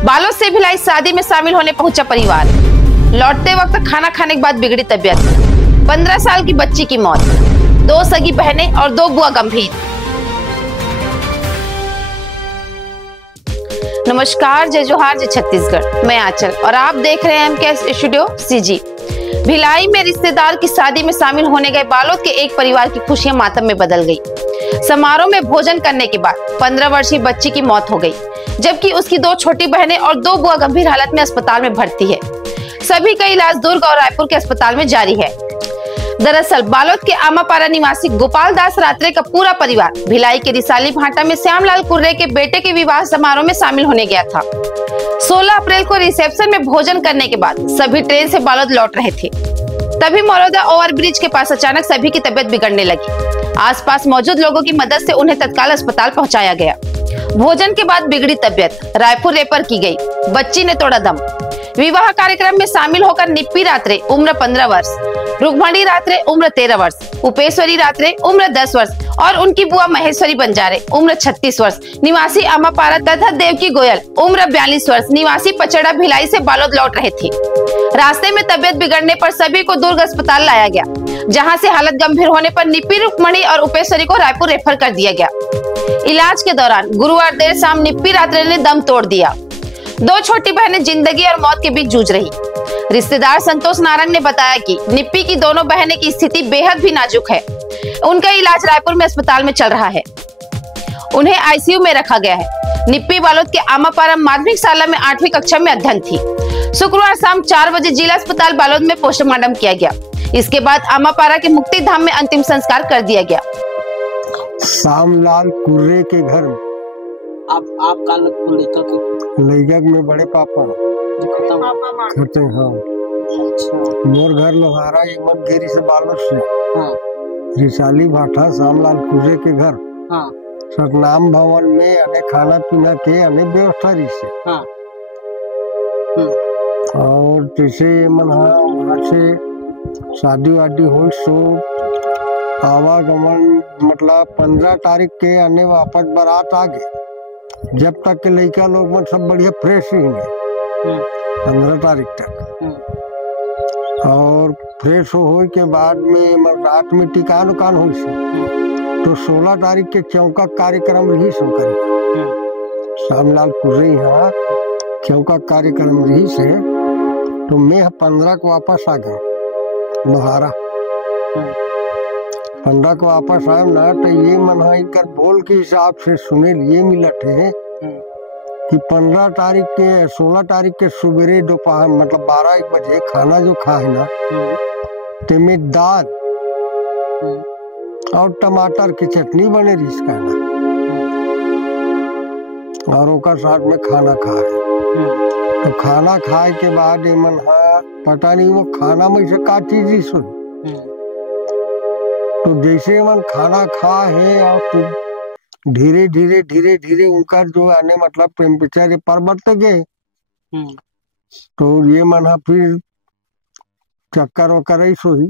बालोद से भिलाई शादी में शामिल होने पहुंचा परिवार। लौटते वक्त खाना खाने के बाद बिगड़ी तबीयत। 15 साल की बच्ची की मौत। 2 सगी बहनें और 2 बुआ गंभीर। नमस्कार, जय जोहार, जय छत्तीसगढ़। मैं आंचल और आप देख रहे हैं एमके स्टूडियो सीजी। भिलाई में रिश्तेदार की शादी में शामिल होने गए बालोद के एक परिवार की खुशियां मातम में बदल गई। समारोह में भोजन करने के बाद 15 वर्षीय बच्ची की मौत हो गई, जबकि उसकी 2 छोटी बहनें और 2 बुआ गंभीर हालत में अस्पताल में भर्ती है। सभी का इलाज दुर्ग और रायपुर के अस्पताल में जारी है। दरअसल बालोद के आमापारा निवासी गोपाल दास रात्रे का पूरा परिवार भिलाई के रिसाली भाटा में श्यामलाल कुर्रे के बेटे के विवाह समारोह में शामिल होने गया था। 16 अप्रैल को रिसेप्शन में भोजन करने के बाद सभी ट्रेन से बालोद लौट रहे थे। तभी मरौदा ओवरब्रिज के पास अचानक सभी की तबीयत बिगड़ने लगी। आसपास मौजूद लोगों की मदद से उन्हें तत्काल अस्पताल पहुंचाया गया। भोजन के बाद बिगड़ी तबीयत रायपुर रेफर की गई। बच्ची ने तोड़ा दम। विवाह कार्यक्रम में शामिल होकर निप्पी रात्रे उम्र 15 वर्ष, रुक्मणी रात्रे उम्र 13 वर्ष, उपेश्वरी रात्रे उम्र 10 वर्ष और उनकी बुआ महेश्वरी बंजारे उम्र 36 वर्ष निवासी आमापारा तथा देवकी गोयल उम्र 42 वर्ष निवासी पचड़ा भिलाई से बालोद लौट रहे थे। रास्ते में तबीयत बिगड़ने पर सभी को दुर्ग अस्पताल लाया गया, जहां से हालत गंभीर होने पर निप्पी, रुक्मणी और उपेश्वरी को रायपुर रेफर कर दिया गया। इलाज के दौरान गुरुवार देर शाम निप्पी रात्रे ने दम तोड़ दिया। 2 छोटी बहनें जिंदगी और मौत के बीच जूझ रही। रिश्तेदार संतोष नारंग ने बताया कि निप्पी की दोनों बहनें की स्थिति बेहद भी नाजुक है। उनका इलाज रायपुर में अस्पताल में चल रहा है। उन्हें आईसीयू में रखा गया है। निप्पी बालोद के आमापारा माध्यमिक शाला में 8वीं कक्षा में अध्ययन थी। शुक्रवार शाम 4 बजे जिला अस्पताल बालोद में पोस्टमार्टम किया गया। इसके बाद आमापारा के मुक्ति धाम में अंतिम संस्कार कर दिया गया। श्यामलाल कुर्रे के घर में आप काल लड़का में बड़े पापा करते हैं। मोर घर लोहारा मत घेरी से बालोद से रिसाली भाटा श्यामलाल कुर्रे के घर सतनाम भवन में अने खाना पीना के अने व्यवस्था रही से और जैसे वहाँ से शादी वादी हुई सो आवागमन मतलब 15 तारीख के आने वापस बारात आ गए। जब तक के लड़का लोग मन सब बढ़िया फ्रेश रहेंगे 15 तारीख तक। और फ्रेश हो के बाद में रात में टिकान उकान हुई से तो 16 तारीख के चौका कार्यक्रम रही सो करी श्यामलाल कुर्रे यहाँ चौका कार्यक्रम रही से तो मैं 15 को वापस आ गया लोहारा। 15 को वापस आया ना तो ये मन कर बोल के हिसाब से सुने लिए मिलत है कि 15 तारीख के 16 तारीख के सुबेरे दोपहर मतलब 12-1 बजे खाना जो खाए ना तेमें दाल और टमाटर की चटनी बने रही कहना और ओकर साथ में खाना खाए। तो खाना खाए के बाद मन पता नहीं वो खाना में से का चीज सुन तो जैसे मन खाना खा है और तो धीरे धीरे धीरे धीरे उनका जो आने मतलब टेम्परेचर पर बढ़ते गए। तो ये मन फिर चक्कर वक्कर ही सोई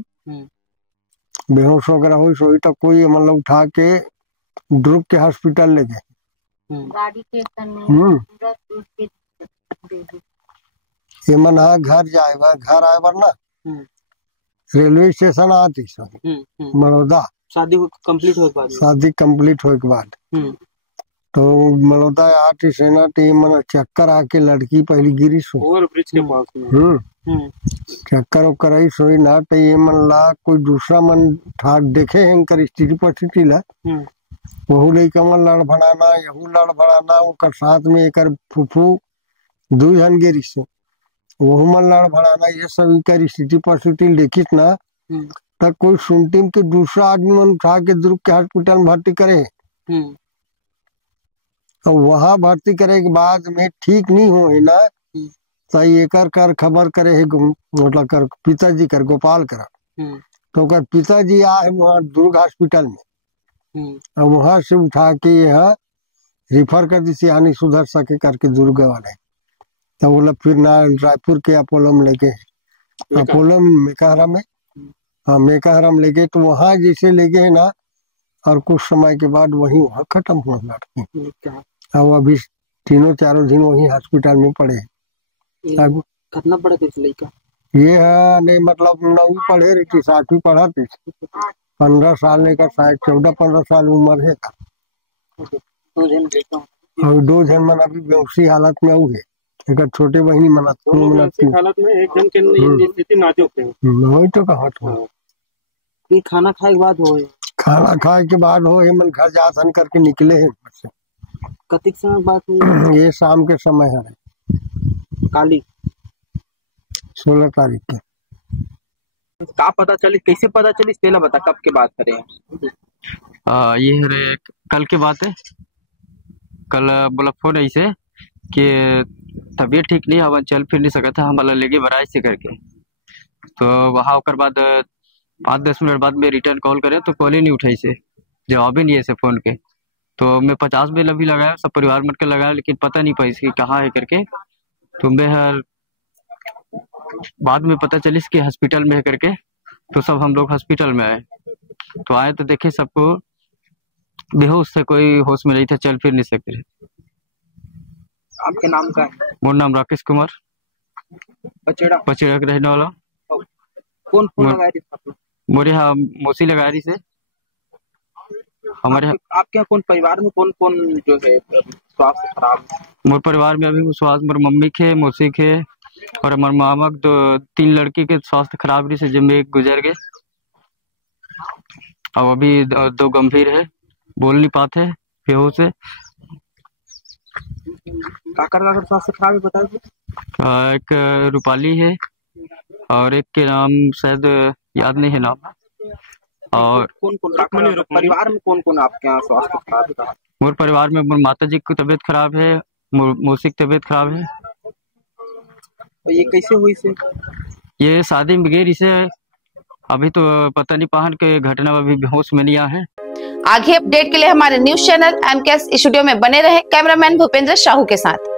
बेहोश वगैरह हुई सोई तो कोई मतलब उठा के दुर्ग के हॉस्पिटल ले गए। ये मन घर जाए घर आए बार ना रेलवे स्टेशन आती मरौदा शादी कंप्लीट हो के बाद तो मरौदा आती से ना तो मन चक्कर आके लड़की पहली गिरी सो ओवरब्रिज के पास में चक्कर वक्कर आई सोई ना तो ये मन ला कोई दूसरा मन ठाक देखे हैं इनकर स्थिति परिस्थिति ला वहू लड़का मन लड़ भड़ाना यहू लड़ भड़ाना उनका साथ में एक फूफू 2 जन गिरी से वहू मन लड़ भड़ाना ये सब इनकर स्थिति परिस्थिति देखित ना तक कोई सुनती कि दूसरा आदमी मन उठा के दुर्ग के हॉस्पिटल में भर्ती करे। तो वहाँ भर्ती करे के बाद में ठीक नहीं हो है ना तो एकर कर खबर करे है मतलब कर पिताजी कर गोपाल कर तो कर पिताजी आए वहाँ दुर्ग हॉस्पिटल में और वहाँ से उठा के यहाँ रिफर कर दी यानी सुधर सके करके दुर्ग वाले तो बोला फिर ना रायपुर के अपोलो में लेके अपोलो मेकाहारा में मेकाहारा में लेके तो वहाँ जैसे लेके ना और कुछ समय के बाद वही वहाँ खत्म हुआ लड़की। अब अभी तीनों चारों दिन वही हॉस्पिटल में पड़े। अब कितना बड़ा था इस लड़का? ये है नहीं मतलब 9वीं पढ़े रही थी, 7वीं पढ़ा थी। 15 साल लेकर शायद 14-15 साल उम्र है। 2 जन लड़का और 2 जन मन अभी बेहोशी हालत में हुए। एक छोटे बहनी मना हालत में, एक जन के स्थिति नाजुक है। वही तो कहा था। ये खाना खाए के बाद हो, खाना खाए के बाद हो मन घर जा सन करके निकले हैं। कतिक समय बात हुई? ये शाम के समय है, काली 16 तारीख के। का पता चली, कैसे पता चली तेला बता, कब के बात करें? ये रे कल के बात है। कल बोला फोन ऐसे कि तबीयत ठीक नहीं हवा, चल फिर नहीं सका था, हम वाला लेके बराज से करके। तो वहाँ होकर बाद 5-10 मिनट बाद में रिटर्न कॉल करे तो कॉल ही नहीं उठाई से, जवाब ही नहीं है से फोन के। तो मैं 50 बेल अभी लगाया, सब परिवार मिलकर लगाया, लेकिन पता नहीं पाई इसकी कहाँ है करके। तो मैं हर बाद में पता चली कि हॉस्पिटल में है करके। तो सब हम लोग हॉस्पिटल में आए, तो आए तो देखे सबको बेहोश से, कोई होश में नहीं था, चल फिर नहीं सकते। आपके नाम का है? मोर नाम राकेश कुमार, पचेड़ा के रहने वाला। कौन फोन लगा रही थी? मोरे यहाँ मौसी लगा रही से हमारे। आपके यहाँ कौन परिवार में कौन कौन जो है स्वास्थ्य खराब? मोर परिवार में अभी स्वास्थ्य, मोर मम्मी के, मौसी के और हमारे मामा के 3 लड़की के स्वास्थ्य खराब रही से, जिनमें एक गुजर गए और अभी 2 गंभीर है, बोल नहीं पाते, बेहोश है। काकर स्वास्थ्य खराब है बता दो। एक रूपाली है और एक के नाम शायद याद नहीं है नाम। और कौन परिवार में कौन कौन आपके यहाँ स्वास्थ्य खराब है? मोर परिवार में मोर माता जी की तबीयत खराब है, मौसी की तबीयत खराब है। तो ये कैसे हुई से? ये शादी में गई इसे, अभी तो पता नहीं पहन के घटना अभी बेहोश में नहीं आया है। आगे अपडेट के लिए हमारे न्यूज चैनल एमके स्टूडियो में बने रहे। कैमरामैन भूपेंद्र साहू के साथ।